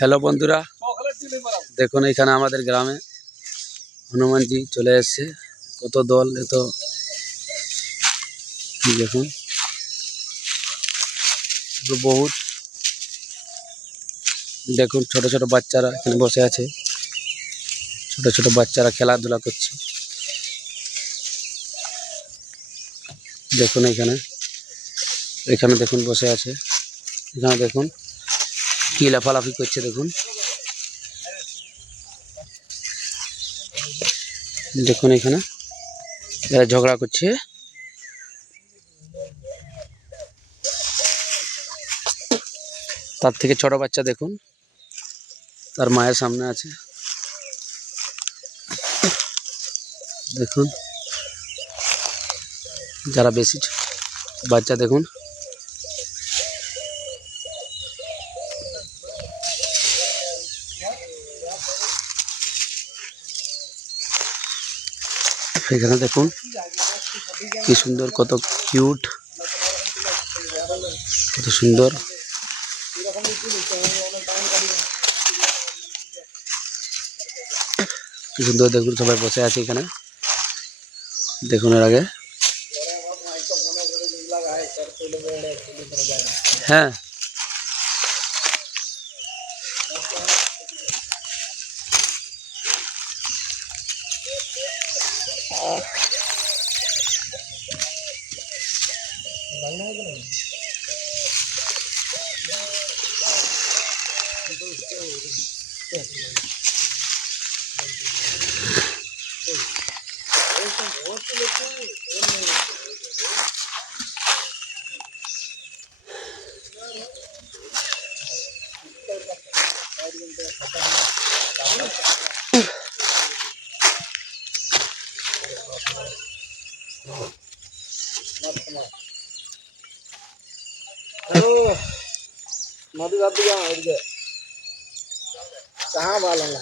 Hello বন্ধুরা, দেখুন এখানে আমাদের গ্রামে হনুমানজি চলে এসেছে। কত দল, এত দেখুন বহুত। দেখুন ছোট ছোট বাচ্চারা এখানে বসে আছে, ছোট ছোট বাচ্চারা খেলাধুলা করছে। দেখুন এখানে এখানে দেখুন বসে আছে, এখানে দেখুন কি লাফালাফি করছে। দেখুন দেখুন এখানে এরা ঝগড়া করছে। তার থেকে ছোট বাচ্চা দেখুন তার মায়ের সামনে আছে। দেখুন যারা বেশি বাচ্চা দেখুন এখানে দেখুন কি সুন্দর, কত কিউট, কত সুন্দর। কি সুন্দর দেখুন, সবাই বসে আছে এখানে। দেখুন এর আগে হ্যাঁ मधु बात कहाँ वाला ना